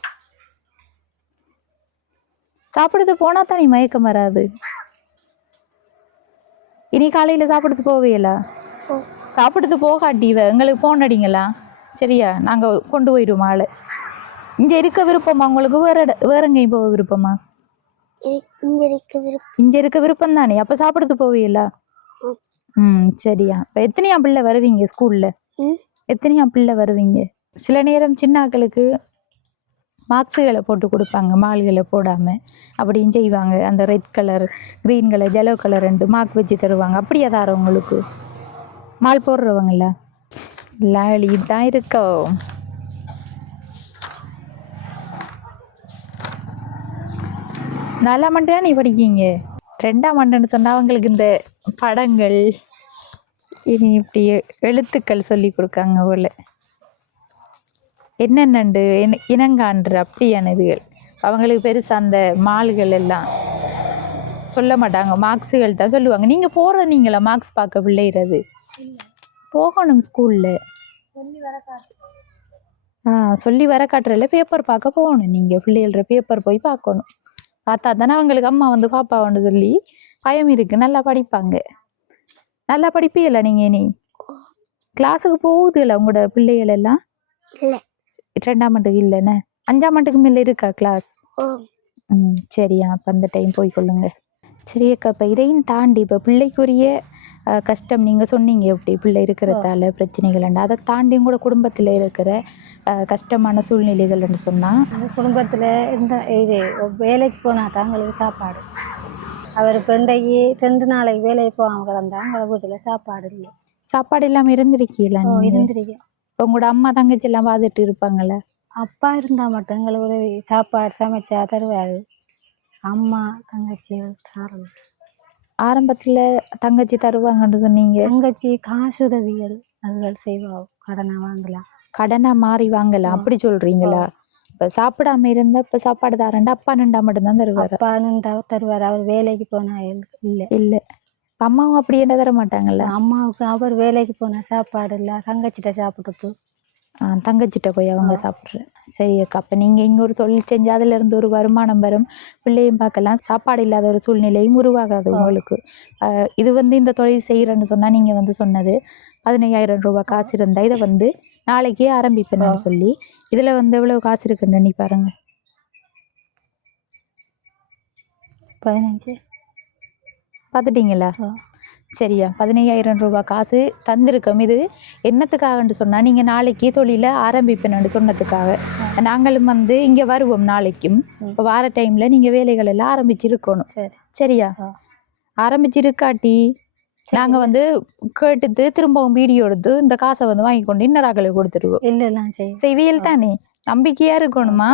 சாப்பிடுறது போனால் தான் நீ மயக்கம் வராது. இனி காலையில் சாப்பிடுறது போவேலா? சாப்பிடுறது போகாட்டி எங்களுக்கு ஃபோன் அடிங்களா? சரியா? நாங்கள் கொண்டு போயிடுவோம் ஆள். இங்கே இருக்க விருப்பமா உங்களுக்கு? வேற எங்கேயும் போக விருப்பமா? இங்கே இருக்க விருப்பம் தானே. அப்போ சாப்பிடுறது போவேலா? சரியா? இப்போ எத்தனையா பிள்ளை வருவீங்க ஸ்கூலில்? எத்தனையா பிள்ளை வருவீங்க? சில நேரம் சின்ன ஆக்களுக்கு மார்க்ஸுகளை போட்டு கொடுப்பாங்க, மால்களை போடாமல் அப்படியும் செய்வாங்க. அந்த red colour green colour yellow colour 2 mark வச்சு தருவாங்க. அப்படியே தார உங்களுக்கு? மால் போடுறவங்கள எல்லாம் எழுதிட்டு தான் இருக்கோம். நாலாம் ஆண்டு தான் நீ படிக்கீங்க, 2ஆம் ஆண்டுன்னு சொன்னால் அவங்களுக்கு இந்த படங்கள் இனி இப்படி எழுத்துக்கள் சொல்லி கொடுக்காங்க போல. என்னென்னண்டு இனங்கான்று அப்படியான இதுகள் அவங்களுக்கு பெருசாக அந்த மால்கள் எல்லாம் சொல்ல மாட்டாங்க, மார்க்ஸுகள் தான் சொல்லுவாங்க. நீங்கள் போகிற நீங்களா மார்க்ஸ் பார்க்க பிள்ளைகிறது போகணும் ஸ்கூலில். சொல்லி வர காட்டுறல பேப்பர் பார்க்க போகணும். நீங்கள் பிள்ளைகள பேப்பர் போய் பார்க்கணும். பார்த்தா தானே அவங்களுக்கு அம்மா வந்து பாப்பான்னு சொல்லி பயம் இருக்குது. நல்லா படிப்பாங்க. நல்லா படிப்பீங்களா நீங்கள்? இனி கிளாஸுக்கு போகுதுல்ல உங்களோட பிள்ளைகள் எல்லாம்? 2ஆம் ஆண்டுக்கு இல்லைண்ணே, 5ஆம் ஆண்டுக்கு மேலே இருக்கா கிளாஸ்? சரியா, அப்போ அந்த டைம் போய் கொள்ளுங்க. சரி அக்கா, இப்போ இதையும் தாண்டி இப்போ பிள்ளைக்குரிய கஷ்டம் நீங்கள் சொன்னீங்க, எப்படி பிள்ளை இருக்கிறதால பிரச்சனைகள் உண்டு, அதை தாண்டி கூட குடும்பத்தில் இருக்கிற கஷ்டமான சூழ்நிலைகள்னு சொன்னால்? குடும்பத்தில் இந்த இது வேலைக்கு போனால் தான் எங்களுக்கு சாப்பாடு. அவர் இப்போ இன்றைக்கு 2 நாளைக்கு வேலைக்கு போகாமல் கிடந்தா எங்களை வீட்டில் சாப்பாடு இல்லை. சாப்பாடு இல்லாமல் இருந்திருக்கீங்களா? இருந்திருக்கேன். இப்போ உங்களோட அம்மா தங்கச்சி எல்லாம் பார்த்துட்டு இருப்பாங்களே? அப்பா இருந்தால் மட்டும் எங்களுக்கு ஒரு சாப்பாடு சமைச்சா தருவார். அம்மா தங்கச்சி தரல. ஆரம்பத்தில் தங்கச்சி தருவாங்கன்னு சொன்னீங்க. தங்கச்சி காசு உதவிகள் அதுகள் செய்வாங்க. கடனை வாங்கலாம், கடனை மாறி வாங்கலாம் அப்படி சொல்கிறீங்களா? இப்போ சாப்பிடாம இருந்தால் இப்போ சாப்பாடு தரேன்டா அப்பா நின்றா மட்டும்தான் தருவார். அப்பா நின்றா தருவார். அவர் வேலைக்கு போனால் இல்லை. இல்லை, அம்மாவும் அப்படி என்ன தர மாட்டாங்கல்ல? அம்மாவுக்கு அவர் வேலைக்கு போனால் சாப்பாடு இல்லை, தங்கச்சிட்ட சாப்பிட்டுட்டு தங்கச்சிட்ட போய் அவங்க சாப்பிட்றேன். சரி அக்கா, அப்போ நீங்கள் இங்கே ஒரு தொழில் செஞ்சு அதிலிருந்து ஒரு வருமானம் வரும், பிள்ளையும் பார்க்கலாம், சாப்பாடு இல்லாத ஒரு சூழ்நிலையும் உருவாகாது உங்களுக்கு. இது இந்த தொழில் செய்கிறேன்னு சொன்னால் நீங்கள் சொன்னது 15,000 ரூபாய் காசு இருந்தால் இதை நாளைக்கே ஆரம்பிப்பேன்னு சொல்லி, இதில் எவ்வளோ காசு இருக்குன்னு நீ பாருங்கள். 15 பார்த்துட்டிங்களா? சரியா, 15,000 ரூபாய் காசு தந்திருக்கோம். இது என்னத்துக்காகன்னு சொன்னால், நீங்கள் நாளைக்கு தொழிலை ஆரம்பிப்பேன்னு சொன்னதுக்காக. நாங்களும் இங்கே வருவோம் நாளைக்கும். இப்போ வார டைமில் நீங்கள் வேலைகள் எல்லாம் ஆரம்பிச்சிருக்கணும். சரியா? ஆரம்பிச்சிருக்காட்டி நாங்கள் கேட்டுட்டு திரும்பவும் வீடியோ எடுத்து இந்த காசை வாங்கி கொண்டு இன்னராக்களுக்கு கொடுத்துருவோம். இல்லைலாம் செய்வியல் தானே, நம்பிக்கையாக இருக்கணுமா?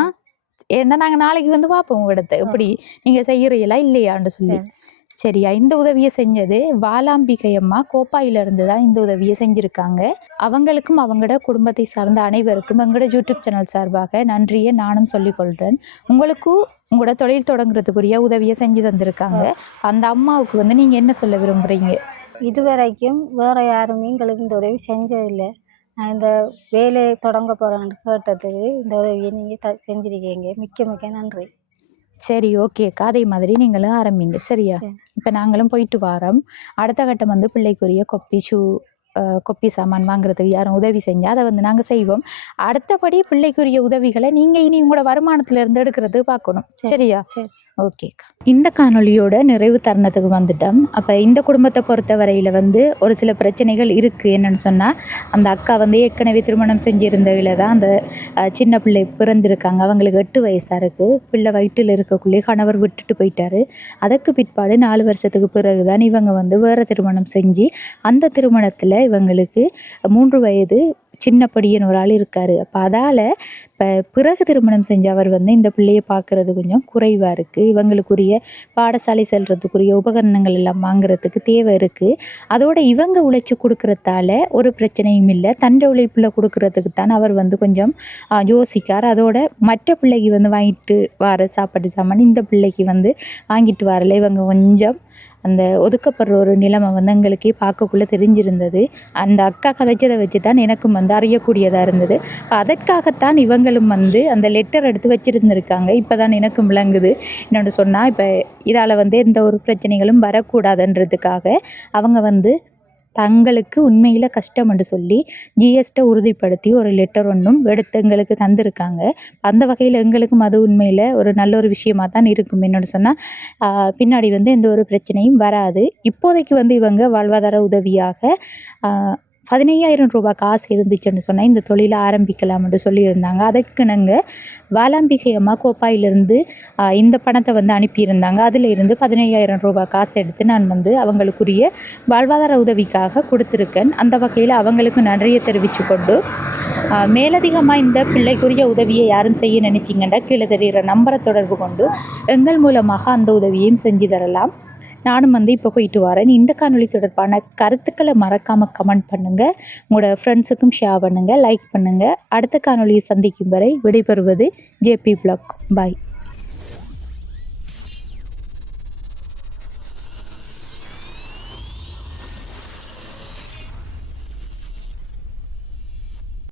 ஏன்னா நாங்கள் நாளைக்கு பார்ப்போம் உங்களிடத்தை எப்படி நீங்கள் செய்கிறீங்களா இல்லையான்னு சொல்லி. சரியா, இந்த உதவியை செஞ்சது வாலாம்பிகை அம்மா கோப்பாயிலிருந்து தான் இந்த உதவியை செஞ்சுருக்காங்க. அவங்களுக்கும் அவங்களோட குடும்பத்தை சார்ந்த அனைவருக்கும் எங்களோட யூடியூப் சேனல் சார்பாக நன்றியை நானும் சொல்லிக்கொள்கிறேன். உங்களுக்கும் உங்களோட தொழில் தொடங்குறதுக்குரிய உதவியை செஞ்சு தந்திருக்காங்க. அந்த அம்மாவுக்கு நீங்கள் என்ன சொல்ல விரும்புகிறீங்க? இதுவரைக்கும் வேறு யாரும் எங்களுக்கு இந்த உதவி செஞ்சதில்லை. நான் இந்த வேலையை தொடங்க போகிறேன்னு கேட்டதுக்கு இந்த உதவியை நீங்கள் செஞ்சுருக்கீங்க. மிக்க நன்றி. சரி, ஓகேக்கா, அதே மாதிரி நீங்களும் ஆரம்பிங்க. சரியா? இப்போ நாங்களும் போயிட்டு வரோம். அடுத்த கட்டம் பிள்ளைக்குரிய கொப்பி சாமான் வாங்குறதுக்கு யாரும் உதவி செஞ்சால் அதை நாங்கள் செய்வோம். அடுத்தபடி பிள்ளைக்குரிய உதவிகளை நீங்கள் இனி உங்களோட வருமானத்திலேருந்து எடுக்கிறது பார்க்கணும். சரியா? ஓகேக்கா, இந்த காணொலியோட நிறைவு தருணத்துக்கு வந்துட்டோம். அப்போ இந்த குடும்பத்தை பொறுத்த வரையில் ஒரு சில பிரச்சனைகள் இருக்குது. என்னென்னு சொன்னால், அந்த அக்கா ஏற்கனவே திருமணம் செஞ்சிருந்ததில் தான் அந்த சின்ன பிள்ளை பிறந்திருக்காங்க. அவங்களுக்கு 8 வயசாக இருக்குது. பிள்ளை வயிற்றில் இருக்கக்குள்ளே கணவர் விட்டுட்டு போயிட்டாரு. அதற்கு பிற்பாடு 4 வருஷத்துக்கு பிறகு தான் இவங்க வேறு திருமணம் செஞ்சு, அந்த திருமணத்தில் இவங்களுக்கு 3 வயது சின்னப்படியன்னு ஒரு ஆள் இருக்கார். அப்போ அதால் இப்போ பிறகு திருமணம் செஞ்ச அவர் இந்த பிள்ளையை பார்க்குறது கொஞ்சம் குறைவாக இருக்குது. இவங்களுக்குரிய பாடசாலை செல்றதுக்குரிய உபகரணங்கள் எல்லாம் வாங்குறதுக்கு தேவை இருக்குது. அதோட இவங்க உழைச்சி கொடுக்குறதால ஒரு பிரச்சனையும் இல்லை. தண்டை உழைப்பில் கொடுக்குறதுக்கு தான் அவர் கொஞ்சம் யோசிக்கார். அதோட மற்ற பிள்ளைக்கு வாங்கிட்டு வர சாப்பாடு சாமான் இந்த பிள்ளைக்கு வாங்கிட்டு வரல. இவங்க கொஞ்சம் அந்த ஒதுக்கப்படுற ஒரு நிலைமை எங்களுக்கே பார்க்கக்குள்ளே தெரிஞ்சிருந்தது. அந்த அக்கா கதைச்சதை வச்சு தான் எனக்கும் அறியக்கூடியதாக இருந்தது. அதற்காகத்தான் இவங்களும் அந்த லெட்டர் எடுத்து வச்சுருந்துருக்காங்க. இப்போ தான் எனக்கும் விளங்குது. என்னென்னு சொன்னால், இப்போ இதால் எந்த ஒரு பிரச்சனைகளும் வரக்கூடாதுன்றதுக்காக அவங்க தங்களுக்கு உண்மையில் கஷ்டம் என்று சொல்லி ஜிஎஸ்ட்டை உறுதிப்படுத்தி ஒரு லெட்டர் ஒன்றும் எடுத்து எங்களுக்கு தந்திருக்காங்க. அந்த வகையில் எங்களுக்கும் அது உண்மையில் ஒரு நல்ல ஒரு விஷயமாக தான் இருக்கும். என்னென்னு சொன்னால், பின்னாடி எந்த ஒரு பிரச்சனையும் வராது. இப்போதைக்கு இவங்க வாழ்வாதார உதவியாக 15,000 ரூபாய் காசு இருந்துச்சுன்னு சொன்னால் இந்த தொழிலை ஆரம்பிக்கலாம்னு சொல்லியிருந்தாங்க. அதற்கு நாங்கள் வாலாம்பிகை அம்மா கோப்பாயிலிருந்து இந்த பணத்தை வந்து அனுப்பியிருந்தாங்க. அதில் இருந்து 15,000 ரூபாய் காசு எடுத்து நான் வந்து அவங்களுக்குரிய வாழ்வாதார உதவிக்காக கொடுத்துருக்கேன். அந்த வகையில் அவங்களுக்கு நன்றியை தெரிவித்து கொண்டு மேலதிகமாக இந்த பிள்ளைக்குரிய உதவியை யாரும் செய்ய நினச்சிங்கன்னா கீழே தெரிகிற நம்பரை தொடர்பு கொண்டு எங்கள் மூலமாக அந்த உதவியையும் செஞ்சு தரலாம். நானும் வந்து இப்போ போயிட்டு வரேன். இந்த காணொளி தொடர்பான கருத்துக்களை மறக்காமல் கமெண்ட் பண்ணுங்கள், உங்களோட ஃப்ரெண்ட்ஸுக்கும் ஷேர் பண்ணுங்கள், லைக் பண்ணுங்கள். அடுத்த காணொளியை சந்திக்கும் வரை விடைபெறுவது ஜேபி ப்ளாக். பாய்.